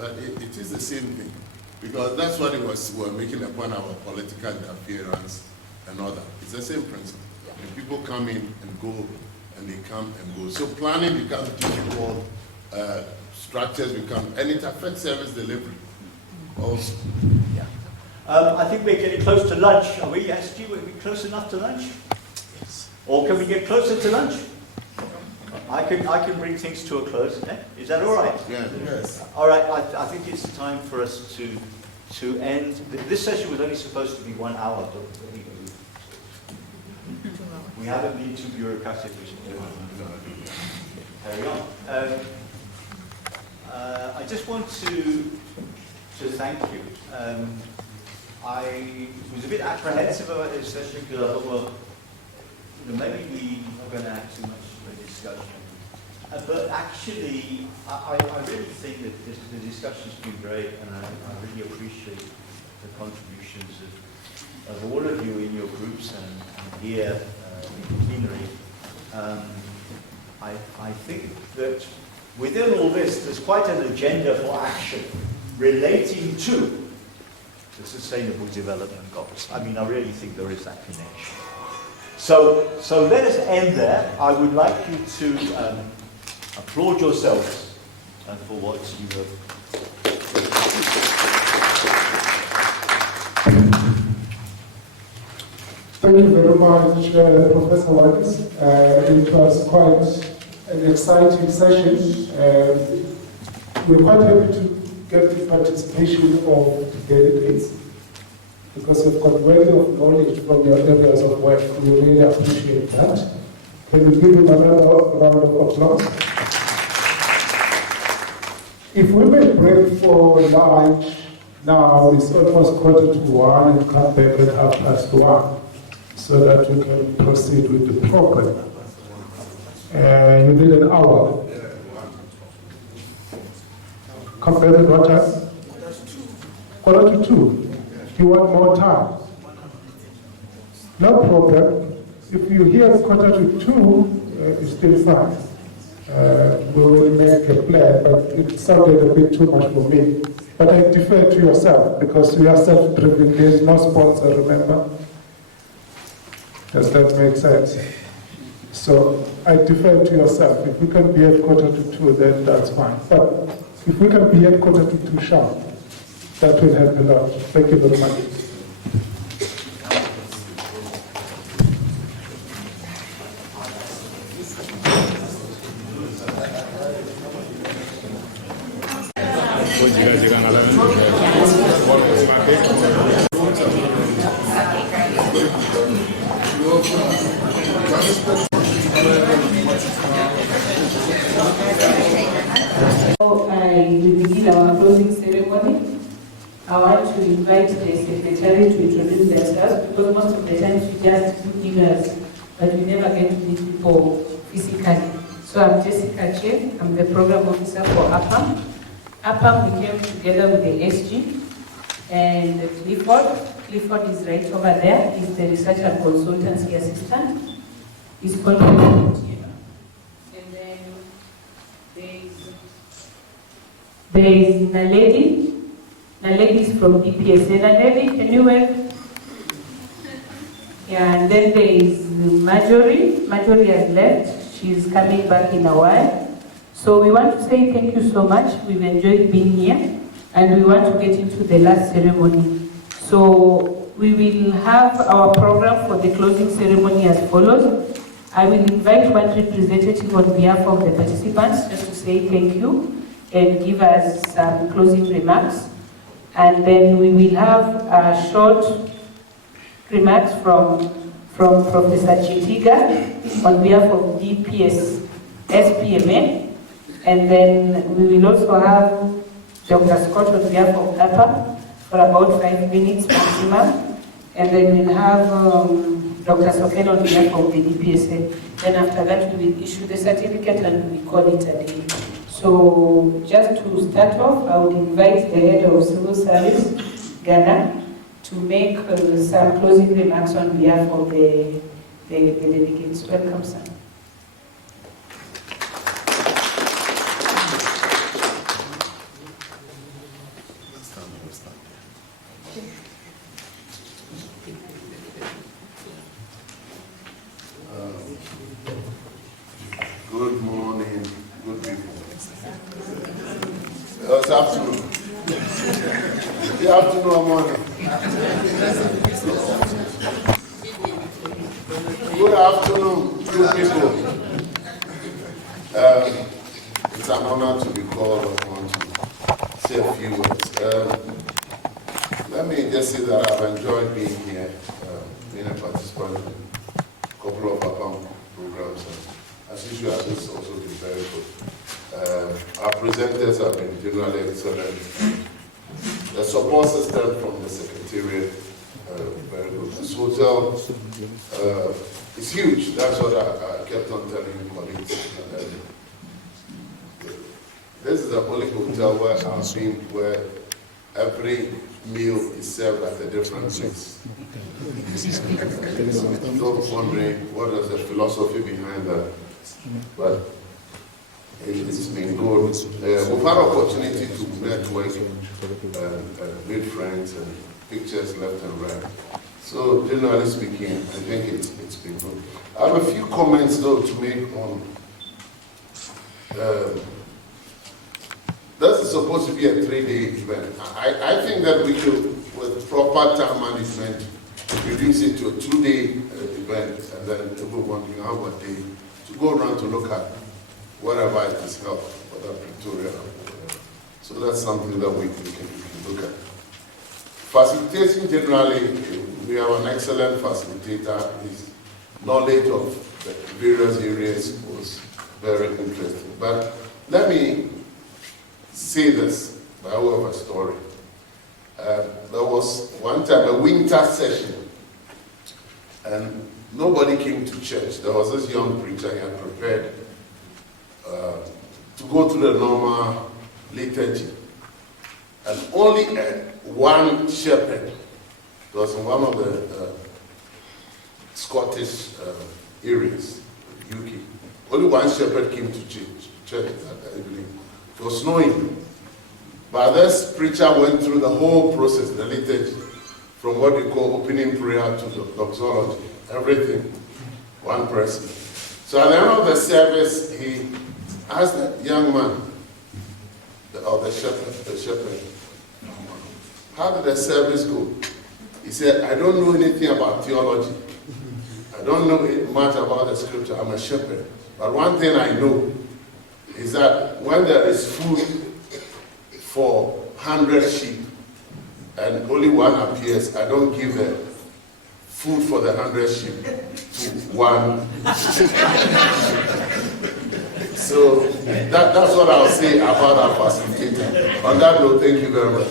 But it is the same thing, because that's what it was. We were making a point about political interference and all that. It's the same principle. When people come in and go, and they come and go. So planning becomes difficult, structures become, and it affects service delivery also. Yeah. I think we're getting close to lunch. Are we, SG, are we close enough to lunch? Yes. Or can we get closer to lunch? I can bring things to a close. Eh? Is that all right? Yeah. Yes. All right. I think it's time for us to end. This session was only supposed to be 1 hour. We haven't been too bureaucratic. Carry on. I just want to thank you. I was a bit apprehensive about this session because I thought, well, maybe we're not going to have too much of a discussion. But actually, I really think that the discussion's been great, and I really appreciate the contributions of all of you in your groups and here in the plenary. I think that within all this, there's quite an agenda for action relating to the Sustainable Development Goals. I mean, I really think there is that connection. So let us end there. I would like you to applaud yourselves for what you have. Thank you very much, Professor Wallace. It was quite an exciting session. We're quite happy to get the participation of the delegates because we've got worthy of knowledge from your areas of work. We really appreciate that. Can we give him another round of applause? If we may break for lunch now, it's almost 1:45 and come back at 1:30 so that we can proceed with the program. You need an hour. Compared to what time? 1:45. You want more time? No problem. If you hear 1:45, it's still fine. We will make a plan, but it sounded a bit too much for me. But I defer to yourself because we are self-driven. There is no sponsor, remember? Does that make sense? So I defer to yourself. If we can be at 1:45, then that's fine. But if we can be at 1:45 sharp, that will help a lot. Thank you very much. We begin our closing ceremony. I want to invite the secretary to introduce themselves because most of the times we just do emails, but we never get to meet people physically. So I'm Jessica Chen. I'm the program officer for AAPAM. AAPAM, we came together with the SG and Clifford. Clifford is right over there. He's the research and consultancy assistant. He's called and then there is Naledi. Naledi is from DPSA. Naledi, can you wave? Yeah, and then there is Marjorie. Marjorie has left. She's coming back in a while. So we want to say thank you so much. We've enjoyed being here, and we want to get into the last ceremony. So we will have our program for the closing ceremony as follows. I will invite one representative on behalf of the participants just to say thank you and give us some closing remarks. And then we will have short remarks from Professor Chitiga on behalf of DPS SPMA. And then we will also have Dr. Scott on behalf of AAPAM for about 5 minutes maximum. And then we'll have Dr. Soken on behalf of the DPSA. Then after that, we will issue the certificate and we call it a day. So just to start off, I would invite the head of civil service, Ghana, to make some closing remarks on behalf of the delegates. Welcome, sir. It's afternoon. The afternoon or morning. Good afternoon, good people. It's an honor to be called upon to say a few words. Let me just say that I've enjoyed being here, being a participant in a couple of AAPAM programs. As usual, this has also been very good. Our presenters have been generally excellent. The support system from the Secretariat, very good. This hotel is huge. That's what I kept on telling colleagues. This is the only hotel where I've been where every meal is served at a different place. Don't wondering what is the philosophy behind that, but it's been good. We've had opportunity to network and meet friends and pictures left and right. So generally speaking, I think it's been good. I have a few comments though to make on. This is supposed to be a 3-day event. I think that we could, with proper time management, reduce it to a 2-day event, and then everyone can have a day to go around to look at whatever it is held, whether Pretoria. So that's something that we can look at. Facilitation generally, we have an excellent facilitator. His knowledge of the various areas was very interesting. But let me say this by way of a story. There was one time a winter session, and nobody came to church. There was this young preacher, he had prepared to go through the normal liturgy. And only one shepherd, it was in one of the Scottish areas, UK. Only one shepherd came to church that evening. It was snowing. But this preacher went through the whole process, the liturgy, from what we call opening prayer to the doxology, everything, one person. So at the end of the service, he asked the young man, the shepherd, how did the service go? He said, I don't know anything about theology. I don't know much about the scripture. I'm a shepherd. But one thing I know is that when there is food for 100 sheep and only one appears, I don't give the food for the 100 sheep to one. So that's what I'll say about our facilitator. On that note, thank you very much.